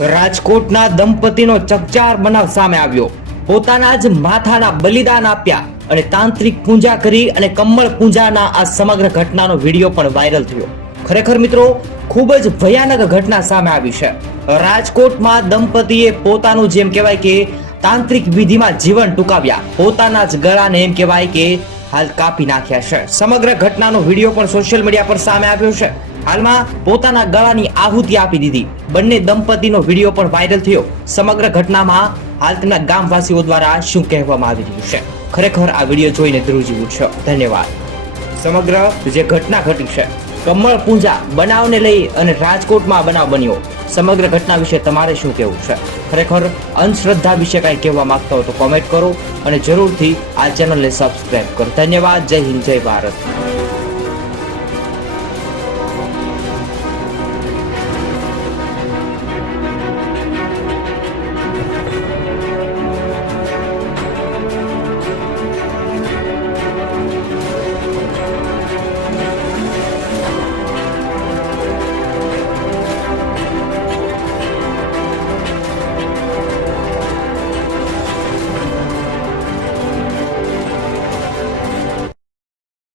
રાજકોટના દંપતીનો ચકચાર બનાવ સામે આવ્યો. પોતાના જ માથાના બલિદાન આપ્યા અને તાંત્રિક પૂજા કરી અને કમળ પૂજાના આ સમગ્ર ઘટનાનો વિડીયો પણ વાયરલ થયો. ખરેખર મિત્રો ખૂબ જ ભયાનક ઘટના સામે આવી છે. રાજકોટમાં દંપતીએ પોતાનું જેમ કહેવાય કે તાંત્રિક વિધિમાં જીવન ટૂંકાવ્યા. પોતાના જ ગળાને એમ કહેવાય કે હાલ કાપી નાખ્યા છે. સમગ્ર ઘટનાનો વિડીયો પણ સોશિયલ મીડિયા પર સામે આવ્યો છે. હાલમાં પોતાના ગળાની આહુતિ આપી દીધી. બંને દંપતીનો વિડીયો પણ વાયરલ થયો. સમગ્ર ઘટનામાં હાલ તેમના ગામવાસીઓ દ્વારા શું કહેવામાં આવી રહ્યું છે, ખરેખર આ વિડીયો જોઈને ધ્રુજી ઉઠશો. ધન્યવાદ. સમગ્ર જે ઘટના ઘટી છે કમળ પૂજા બનાવને લઈ અને રાજકોટમાં બનાવ બન્યો, સમગ્ર ઘટના વિશે તમારે શું કહેવું છે? ખરેખર અંધશ્રદ્ધા વિશે કાંઈ કહેવા માંગતા હો તો કોમેન્ટ કરો અને જરૂરથી આ ચેનલને સબસ્ક્રાઇબ કરો. ધન્યવાદ. જય હિન્દ, જય ભારત.